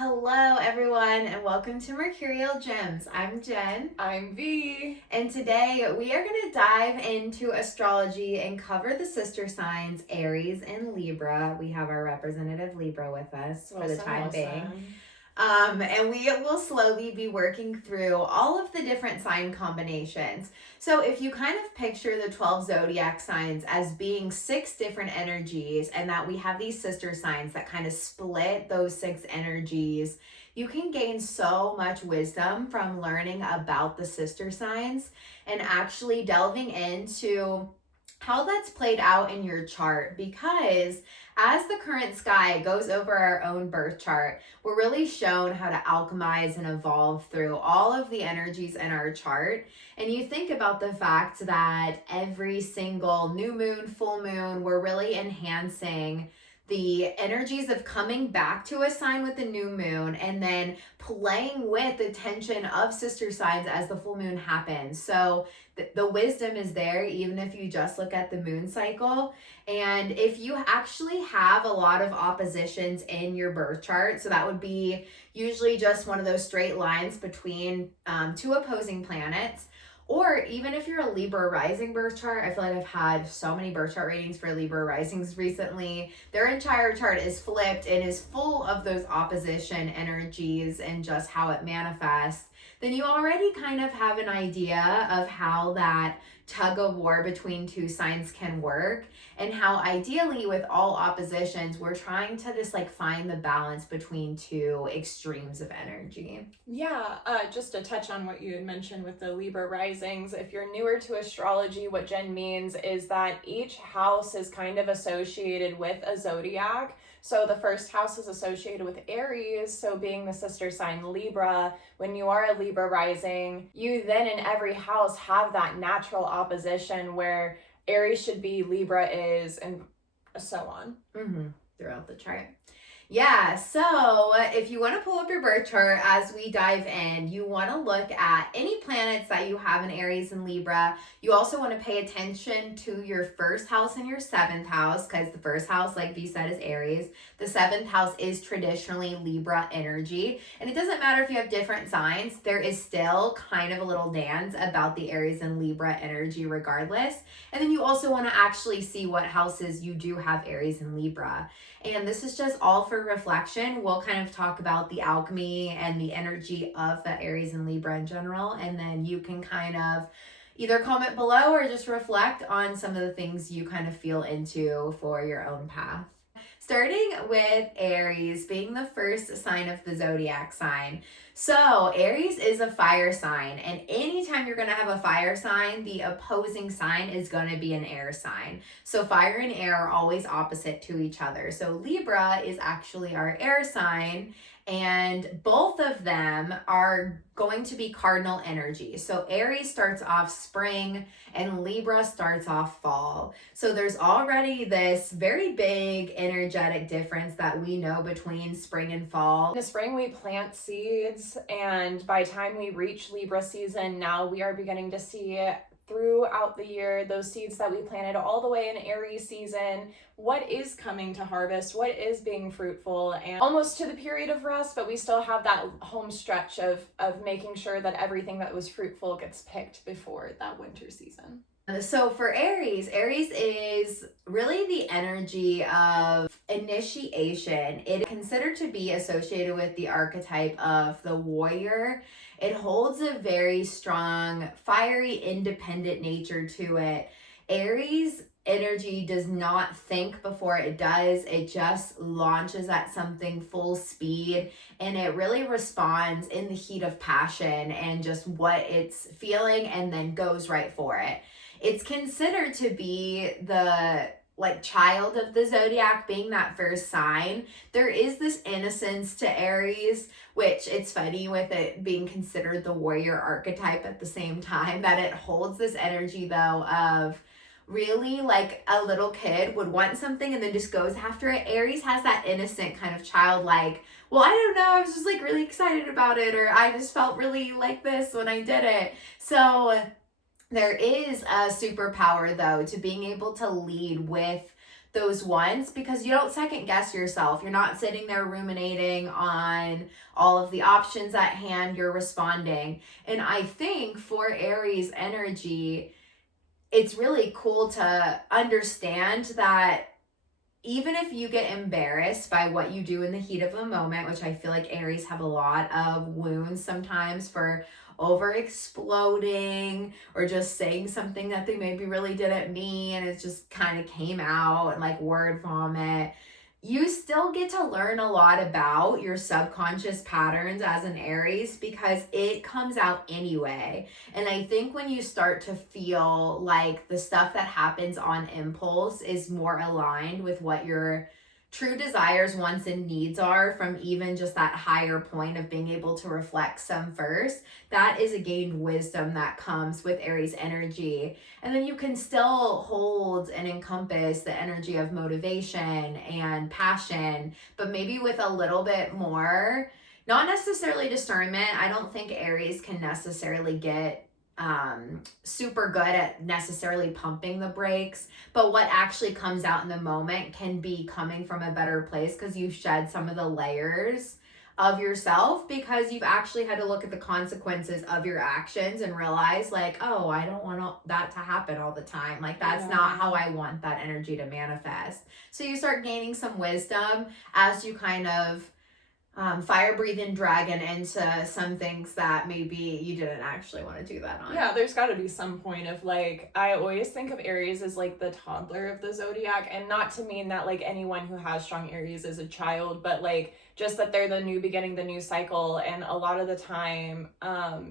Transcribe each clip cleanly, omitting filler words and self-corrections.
Hello, everyone, and welcome to Mercurial Gems. I'm Jen. I'm V. And today we are going to dive into astrology and cover the sister signs Aries and Libra. We have our representative Libra with us for the time being. And we will slowly be working through all of the different sign combinations. So if you kind of picture the 12 zodiac signs as being 6 different energies, and that we have these sister signs that kind of split those 6 energies, you can gain so much wisdom from learning about the sister signs and actually delving into how that's played out in your chart, because as the current sky goes over our own birth chart, we're really shown how to alchemize and evolve through all of the energies in our chart. And you think about the fact that every single new moon, full moon, we're really enhancing the energies of coming back to a sign with the new moon and then playing with the tension of sister signs as the full moon happens. So the wisdom is there, even if you just look at the moon cycle. And if you actually have a lot of oppositions in your birth chart, so that would be usually just one of those straight lines between two opposing planets. Or even if you're a Libra rising birth chart, I feel like I've had so many birth chart readings for Libra risings recently. Their entire chart is flipped and is full of those opposition energies and just how it manifests. Then you already kind of have an idea of how that tug of war between two signs can work, and how ideally with all oppositions we're trying to just like find the balance between two extremes of energy. Yeah, just to touch on what you had mentioned with the Libra risings, if you're newer to astrology, what Jen means is that each house is kind of associated with a zodiac. So the first house is associated with Aries, so being the sister sign Libra. When you are a Libra rising, you then in every house have that natural opposition where Aries should be, Libra is, and so on. Throughout the chart. Yeah, so if you want to pull up your birth chart as we dive in, you want to look at any planets that you have in Aries and Libra. You also want to pay attention to your first house and your seventh house, because the first house, like V said, is Aries. The seventh house is traditionally Libra energy. And it doesn't matter if you have different signs, there is still kind of a little dance about the Aries and Libra energy regardless. And then you also want to actually see what houses you do have Aries and Libra. And this is just all for reflection. We'll kind of talk about the alchemy and the energy of the Aries and Libra in general. And then you can kind of either comment below or just reflect on some of the things you kind of feel into for your own path. Starting with Aries being the first sign of the zodiac sign. So Aries is a fire sign, and anytime you're going to have a fire sign, the opposing sign is going to be an air sign. So fire and air are always opposite to each other. So Libra is actually our air sign, and both of them are going to be cardinal energy. So Aries starts off spring and Libra starts off fall. So there's already this very big energetic difference that we know between spring and fall. In the spring, we plant seeds, and by the time we reach Libra season, now we are beginning to see throughout the year those seeds that we planted all the way in Aries season, what is coming to harvest, what is being fruitful, and almost to the period of rest, but we still have that home stretch of making sure that everything that was fruitful gets picked before that winter season. So for Aries, Aries is really the energy of initiation. It is considered to be associated with the archetype of the warrior. It holds a very strong, fiery, independent nature to it. Aries energy does not think before it does. It just launches at something full speed, and it really responds in the heat of passion and just what it's feeling and then goes right for it. It's considered to be the child of the zodiac, being that first sign. There is this innocence to Aries, which it's funny with it being considered the warrior archetype at the same time, that it holds this energy though of really like a little kid would want something and then just goes after it. Aries has that innocent kind of childlike, well, I don't know, I was just like really excited about it, or I just felt really like this when I did it. So there is a superpower though to being able to lead with those wants because you don't second guess yourself. You're not sitting there ruminating on all of the options at hand. You're responding. And I think for Aries energy, it's really cool to understand that even if you get embarrassed by what you do in the heat of the moment, which I feel like Aries have a lot of wounds sometimes for over exploding or just saying something that they maybe really didn't mean and it just kind of came out and like word vomit, you still get to learn a lot about your subconscious patterns as an Aries because it comes out anyway. And I think when you start to feel like the stuff that happens on impulse is more aligned with what your true desires, wants, and needs are from even just that higher point of being able to reflect some first, that is a gained wisdom that comes with Aries energy. And then you can still hold and encompass the energy of motivation and passion, but maybe with a little bit more, not necessarily discernment. I don't think Aries can necessarily get super good at necessarily pumping the brakes, but what actually comes out in the moment can be coming from a better place because you've shed some of the layers of yourself because you've actually had to look at the consequences of your actions and realize like, oh, I don't want that to happen all the time. Like that's not how I want that energy to manifest. So you start gaining some wisdom as you kind of fire breathing dragon into some things that maybe you didn't actually want to do that on. Yeah, there's got to be some point of like, I always think of Aries as like the toddler of the zodiac, and not to mean that like anyone who has strong Aries is a child, but like just that they're the new beginning, the new cycle. And a lot of the time,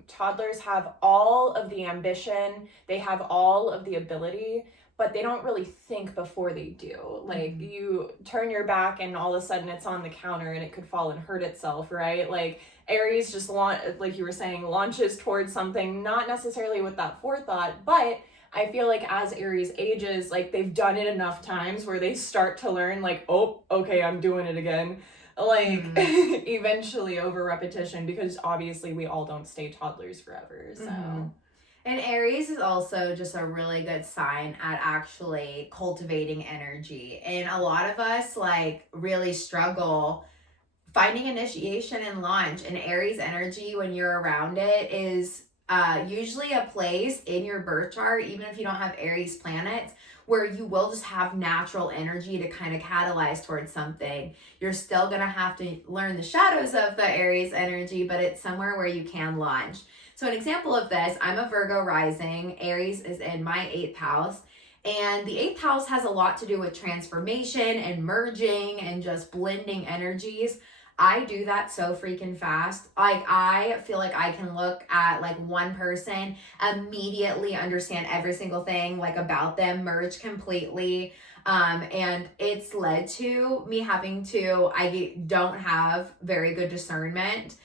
toddlers have all of the ambition, they have all of the ability, but they don't really think before they do. Like you turn your back and all of a sudden it's on the counter and it could fall and hurt itself, right? Like Aries just like you were saying, launches towards something, not necessarily with that forethought, but I feel like as Aries ages, like they've done it enough times where they start to learn like, oh, okay, I'm doing it again. Like eventually over repetition, because obviously we all don't stay toddlers forever. So And Aries is also just a really good sign at actually cultivating energy. And a lot of us like really struggle finding initiation and launch. And Aries energy, when you're around it, is usually a place in your birth chart, even if you don't have Aries planets, where you will just have natural energy to kind of catalyze towards something. You're still going to have to learn the shadows of the Aries energy, but it's somewhere where you can launch. So an example of this, I'm a Virgo rising. Aries is in my 8th house. And the 8th house has a lot to do with transformation and merging and just blending energies. I do that so freaking fast. Like I feel like I can look at like one person, immediately understand every single thing like about them, merge completely. And it's led to me having to, I don't have very good discernment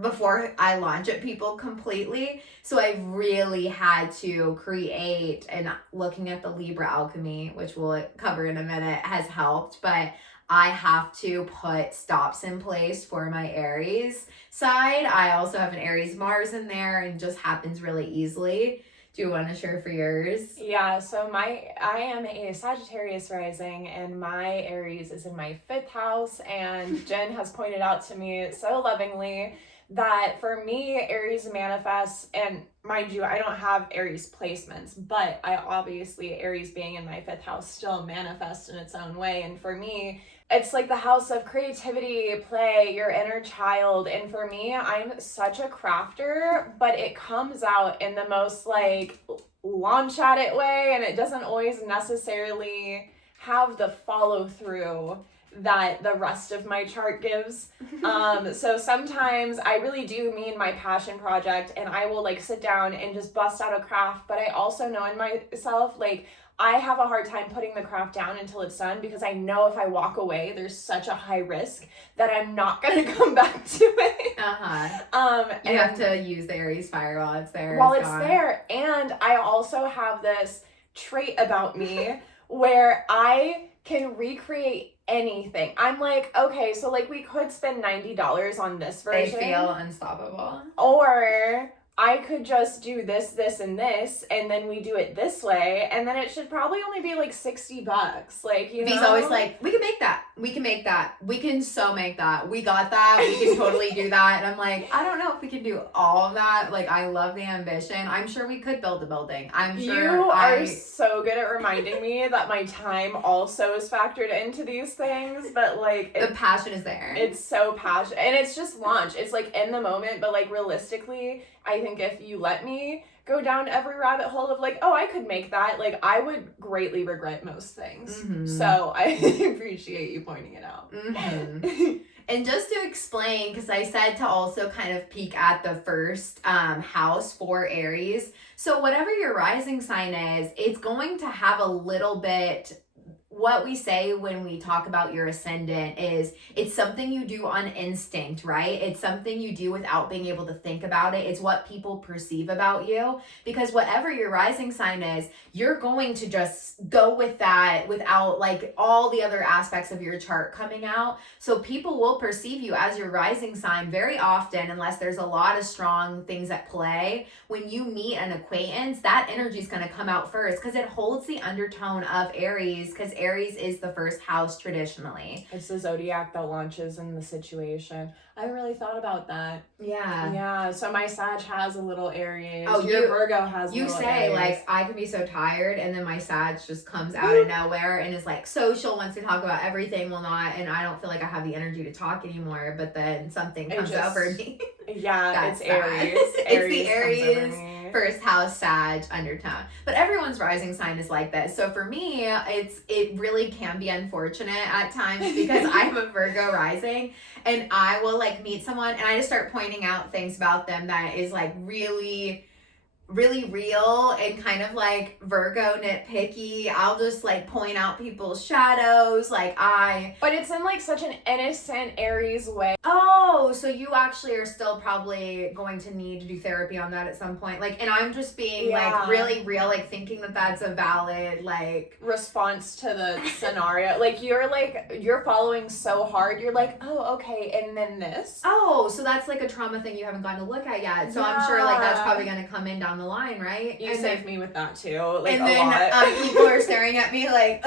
before I launch at people completely. So I've really had to create, and looking at the Libra alchemy, which we'll cover in a minute, has helped, but I have to put stops in place for my Aries side. I also have an Aries Mars in there and just happens really easily. Do you want to share for yours? Yeah, so I am a Sagittarius rising, and my Aries is in my 5th house, and Jen has pointed out to me so lovingly that for me, Aries manifests, and mind you, I don't have Aries placements, but I obviously, Aries being in my 5th house still manifests in its own way, and for me, it's like the house of creativity, play, your inner child. And for me, I'm such a crafter, but it comes out in the most like launch at it way. And it doesn't always necessarily have the follow through that the rest of my chart gives. So sometimes I really do mean my passion project and I will like sit down and just bust out a craft. But I also know in myself, like, I have a hard time putting the craft down until it's done because I know if I walk away, there's such a high risk that I'm not going to come back to it. You have to use the Aries fire while it's there. While it's there. And I also have this trait about me where I can recreate anything. I'm like, okay, so like we could spend $90 on this version. They feel unstoppable. Or I could just do this, this, and this, and then we do it this way, and then it should probably only be like $60. Like, you know? He's always like, we can make that. We can make that. We can so make that. We got that. We can totally do that. And I'm like, I don't know if we can do all of that. Like, I love the ambition. I'm sure we could build a building. I'm sure. You are so good at reminding me that my time also is factored into these things, but like the passion is there. It's so passionate, and it's just launch. It's like in the moment, but like realistically, I think if you let me go down every rabbit hole of like, oh, I could make that, like I would greatly regret most things. Mm-hmm. So I appreciate you pointing it out. Mm-hmm. And just to explain, because I said to also kind of peek at the first house for Aries. So whatever your rising sign is, it's going to have a little bit. What we say when we talk about your ascendant is it's something you do on instinct, right? It's something you do without being able to think about it. It's what people perceive about you, because whatever your rising sign is, you're going to just go with that without like all the other aspects of your chart coming out. So people will perceive you as your rising sign very often, unless there's a lot of strong things at play. When you meet an acquaintance, that energy is going to come out first because it holds the undertone of Aries, because Aries is the first house traditionally. It's the zodiac that launches in the situation. I haven't really thought about that. Yeah. Yeah. So my Sag has a little Aries. Oh, your Virgo has a little Aries. You say, like, I can be so tired, and then my Sag just comes out of nowhere and is like social, wants to talk about everything, will not, and I don't feel like I have the energy to talk anymore, but then something comes over me. Yeah, it's Aries. It's the Aries first house Sag undertone. But everyone's rising sign is like this. So for me, it really can be unfortunate at times because I have a Virgo rising, and I will like meet someone and I just start pointing out things about them that is like really real and kind of like Virgo nitpicky. I'll just like point out people's shadows, but it's in like such an innocent Aries way. Oh, so you actually are still probably going to need to do therapy on that at some point. Like, and I'm just being like really real, like thinking that that's a valid like response to the scenario. Like you're following so hard. You're like, oh, okay, and then this. Oh, so that's like a trauma thing you haven't gotten to look at yet. So I'm sure like that's probably going to come in down the line, right? You saved me with that too, like and a then, lot. People are staring at me like,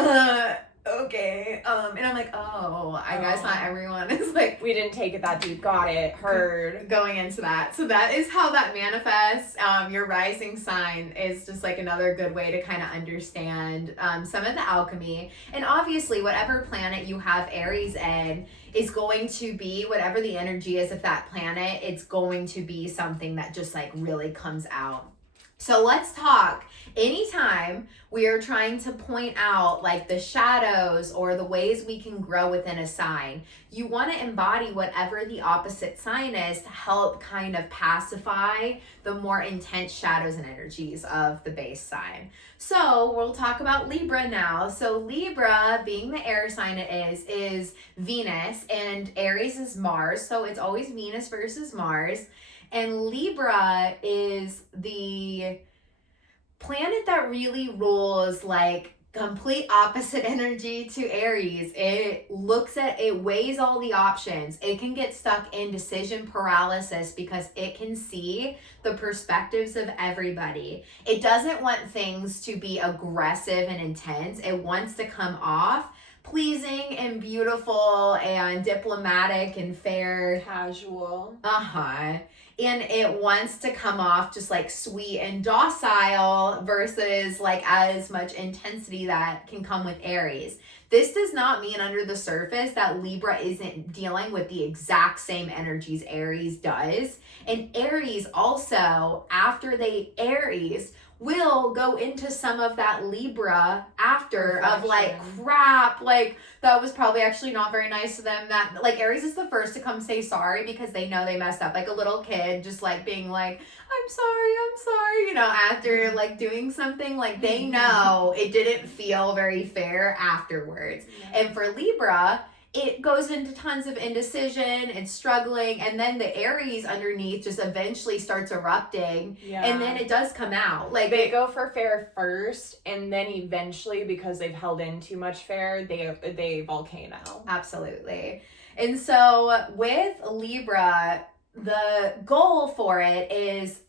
okay, and I'm like, I guess not everyone is like, we didn't take it that deep, got it, heard. Going into that. So that is how that manifests. Your rising sign is just like another good way to kind of understand some of the alchemy. And obviously, whatever planet you have Aries in is going to be, whatever the energy is of that planet, it's going to be something that just like really comes out. So let's talk. Anytime we are trying to point out like the shadows or the ways we can grow within a sign, you want to embody whatever the opposite sign is to help kind of pacify the more intense shadows and energies of the base sign. So we'll talk about Libra now. So Libra, being the air sign it is Venus, and Aries is Mars. So it's always Venus versus Mars. And Libra is the planet that really rules like complete opposite energy to Aries. It weighs all the options. It can get stuck in decision paralysis because it can see the perspectives of everybody. It doesn't want things to be aggressive and intense. It wants to come off pleasing and beautiful and diplomatic and fair. Casual. And it wants to come off just like sweet and docile versus like as much intensity that can come with Aries. This does not mean under the surface that Libra isn't dealing with the exact same energies Aries does. And Aries also, after they Aries, will go into some of that Libra after of like crap, like that was probably actually not very nice to them. That like Aries is the first to come say sorry because they know they messed up, like a little kid just like being like, I'm sorry, you know, after like doing something, like they know it didn't feel very fair afterwards. And for Libra, it goes into tons of indecision and struggling, and then the Aries underneath just eventually starts erupting, and then it does come out. Like they go for fair first, and then eventually, because they've held in too much fair, they volcano. Absolutely. And so with Libra, the goal for it is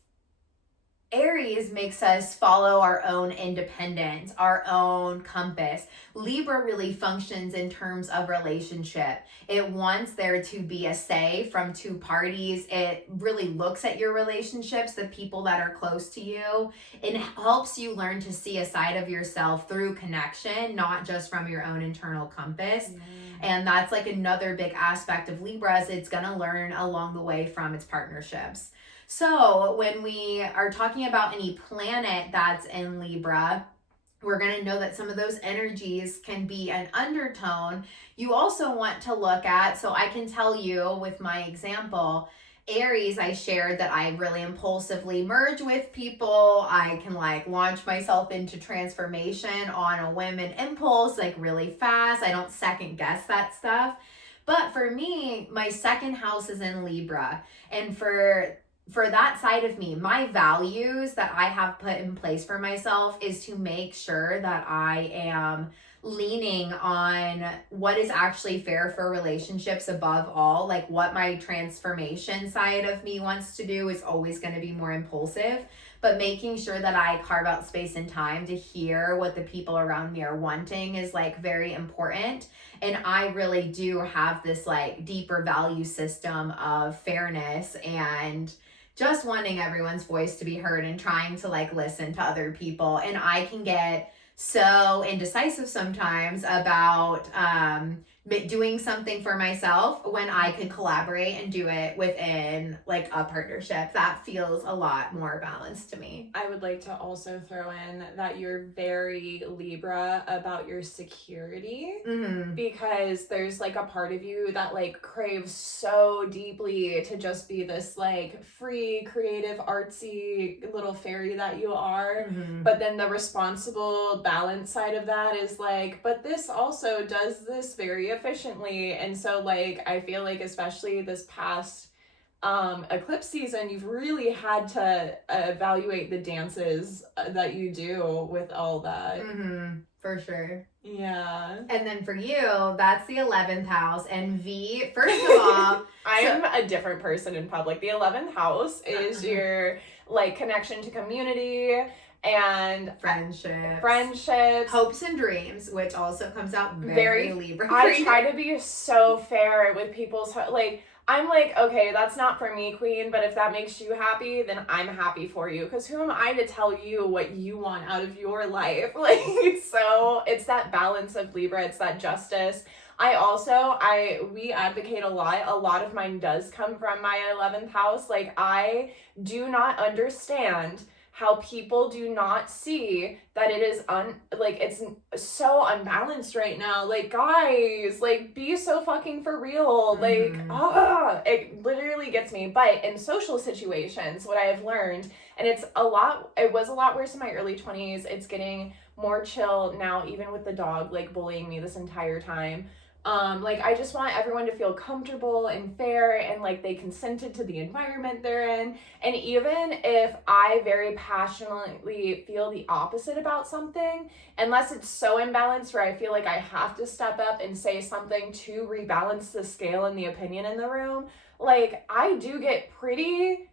Aries makes us follow our own independence, our own compass. Libra really functions in terms of relationship. It wants there to be a say from two parties. It really looks at your relationships, the people that are close to you. It helps you learn to see a side of yourself through connection, not just from your own internal compass. And that's like another big aspect of Libra is it's going to learn along the way from its partnerships. So when we are talking about any planet that's in Libra, we're going to know that some of those energies can be an undertone. You also want to look at, so I can tell you with my example, Aries, I shared that I really impulsively merge with people. I can like launch myself into transformation on a whim and impulse, like really fast. I don't second guess that stuff. But for me, my second house is in Libra. And for that side of me, my values that I have put in place for myself is to make sure that I am leaning on what is actually fair for relationships above all. Like what my transformation side of me wants to do is always going to be more impulsive, but making sure that I carve out space and time to hear what the people around me are wanting is like very important. And I really do have this like deeper value system of fairness and just wanting everyone's voice to be heard and trying to like listen to other people. And I can get so indecisive sometimes about doing something for myself when I could collaborate and do it within like a partnership. That feels a lot more balanced to me. I would like to also throw in that you're very Libra about your security, because there's like a part of you that like craves so deeply to just be this like free, creative, artsy little fairy that you are. But then the responsible balance side of that is like, but this also does this very efficiently. And so like I feel like especially this past eclipse season, you've really had to evaluate the dances that you do with all that. For sure. Yeah. And then for you, that's the 11th house. And V, first of all, I am a different person in public. The 11th house is your like connection to community and friendships, hopes and dreams, which also comes out very Libra. I try to be so fair with people's like I'm like, okay, that's not for me, queen, but if that makes you happy, then I'm happy for you. Because who am I to tell you what you want out of your life? Like, so it's that balance of Libra. It's that justice. We advocate a lot. A lot of mine does come from my 11th house. Like, I do not understand how people do not see that it is it's so unbalanced right now. Like, guys, like, be so fucking for real. Like, it literally gets me. But in social situations, what I have learned, and it was a lot worse in my early 20s. It's getting more chill now, even with the dog, like, bullying me this entire time. Like, I just want everyone to feel comfortable and fair and like they consented to the environment they're in. And even if I very passionately feel the opposite about something, unless it's so imbalanced where I feel like I have to step up and say something to rebalance the scale and the opinion in the room, like, I do get pretty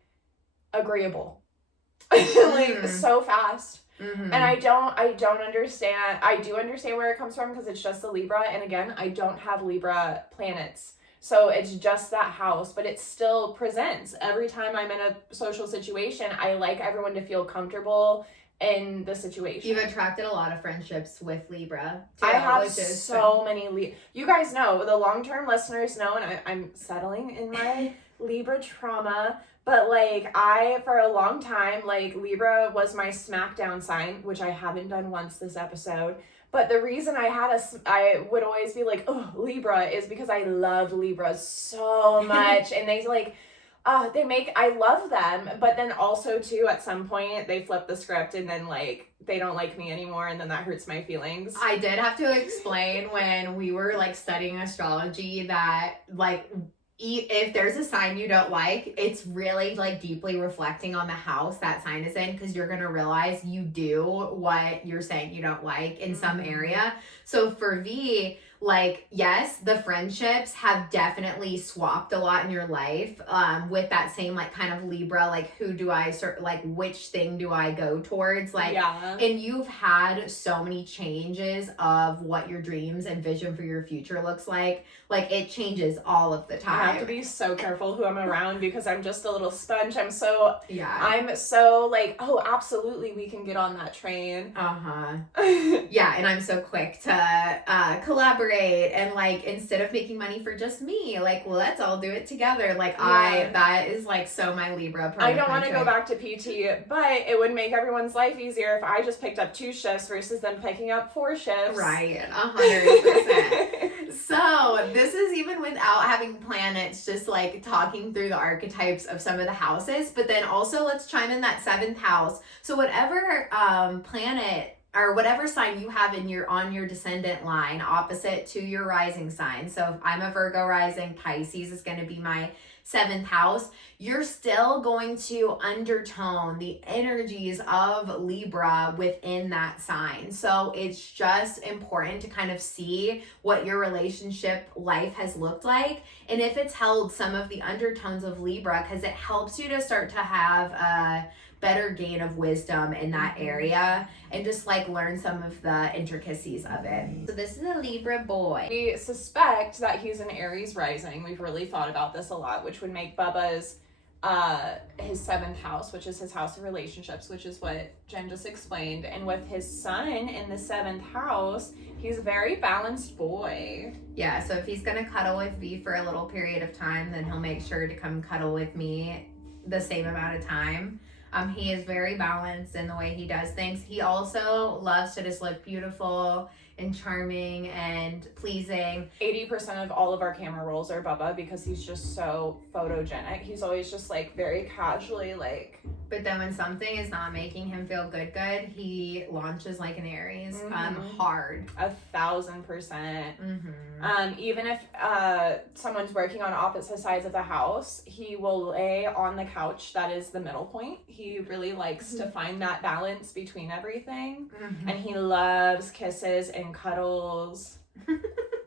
agreeable. Like, so fast. And I don't understand. I do understand where it comes from because it's just the Libra. And again, I don't have Libra planets. So it's just that house, but it still presents. Every time I'm in a social situation, I like everyone to feel comfortable in the situation. You've attracted a lot of friendships with Libra too, I have so many you guys know, the long-term listeners know, and I'm settling in my Libra trauma. But like, for a long time, like, Libra was my SmackDown sign, which I haven't done once this episode. But the reason I would always be like, oh, Libra, is because I love Libra so much. And they like, I love them. But then also too, at some point they flip the script and then like, they don't like me anymore. And then that hurts my feelings. I did have to explain when we were like studying astrology that like, if there's a sign you don't like, it's really like deeply reflecting on the house that sign is in, because you're gonna realize you do what you're saying you don't like in some area. So for V, like, yes, the friendships have definitely swapped a lot in your life, with that same like kind of Libra, like who do I like which thing do I go towards, like, yeah. And you've had so many changes of what your dreams and vision for your future looks like it changes all of the time. I have to be so careful who I'm around because I'm just a little sponge. I'm so like, oh, absolutely, we can get on that train. Yeah, and I'm so quick to collaborate, and like instead of making money for just me, like, well, let's all do it together. Like, that is like so my Libra part. I don't want to go back to PT, but it would make everyone's life easier if I just picked up 2 shifts versus them picking up 4 shifts. Right, 100%. So this is even without having planets, just like talking through the archetypes of some of the houses, but then also let's chime in that 7th house. So whatever planet or whatever sign you have on your descendant line opposite to your rising sign. So if I'm a Virgo rising, Pisces is going to be my 7th house. You're still going to undertone the energies of Libra within that sign. So it's just important to kind of see what your relationship life has looked like, and if it's held some of the undertones of Libra, because it helps you to start to have a better gain of wisdom in that area and just like learn some of the intricacies of it. So this is a Libra boy. We suspect that he's an Aries rising. We've really thought about this a lot, which would make Bubba's his 7th house, which is his house of relationships, which is what Jen just explained. And with his sun in the 7th house, he's a very balanced boy. Yeah, so if he's gonna cuddle with V for a little period of time, then he'll make sure to come cuddle with me the same amount of time. He is very balanced in the way he does things. He also loves to just look beautiful and charming and pleasing. 80% of all of our camera rolls are Bubba because he's just so photogenic. He's always just like very casually like. But then when something is not making him feel good, he launches like an Aries, hard. 1,000%. Even if someone's working on opposite sides of the house, he will lay on the couch that is the middle point. He really likes to find that balance between everything. And he loves kisses and cuddles.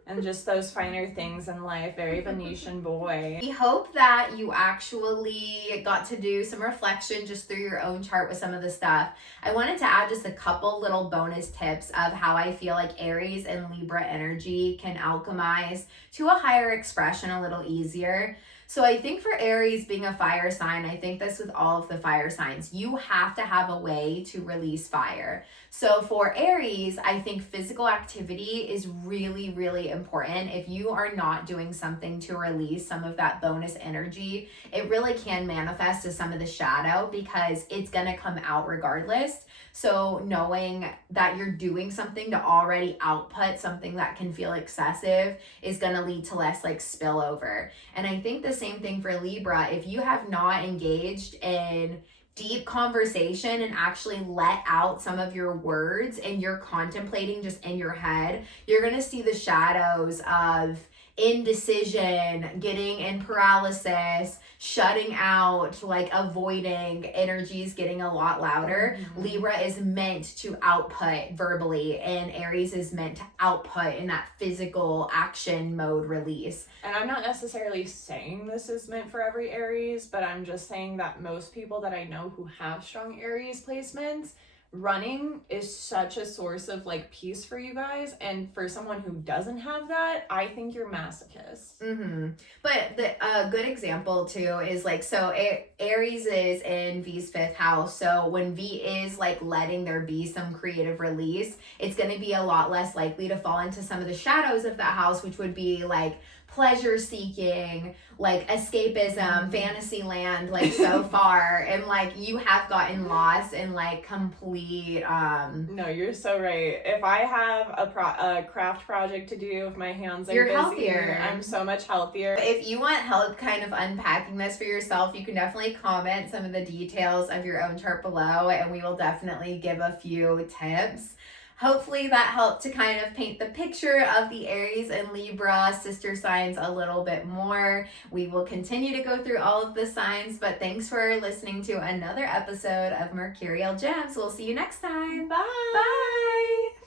And just those finer things in life. Very Venetian boy. We hope that you actually got to do some reflection just through your own chart with some of the stuff. I wanted to add just a couple little bonus tips of how I feel like Aries and Libra energy can alchemize to a higher expression a little easier. So I think for Aries being a fire sign, I think this with all of the fire signs, you have to have a way to release fire. So for Aries, I think physical activity is really, really important. If you are not doing something to release some of that bonus energy, it really can manifest as some of the shadow because it's going to come out regardless. So knowing that you're doing something to already output something that can feel excessive is going to lead to less like spillover. And I think the same thing for Libra. If you have not engaged in deep conversation and actually let out some of your words and you're contemplating just in your head, you're going to see the shadows of indecision, getting in paralysis, shutting out, like avoiding, energies getting a lot louder. Libra is meant to output verbally, and Aries is meant to output in that physical action mode release. And I'm not necessarily saying this is meant for every Aries, but I'm just saying that most people that I know who have strong Aries placements, running is such a source of like peace for you guys, and for someone who doesn't have that, I think you're masochist. But the good example too is like, so Aries is in V's 5th house, so when V is like letting there be some creative release, it's going to be a lot less likely to fall into some of the shadows of that house, which would be like pleasure seeking, like escapism, fantasy land, like so far, and like you have gotten lost in like complete No, you're so right. If I have a craft project to do, if my hands are you're busy, healthier. I'm so much healthier. If you want help kind of unpacking this for yourself, you can definitely comment some of the details of your own chart below, and we will definitely give a few tips. Hopefully that helped to kind of paint the picture of the Aries and Libra sister signs a little bit more. We will continue to go through all of the signs, but thanks for listening to another episode of Mercurial Gems. We'll see you next time. Bye. Bye.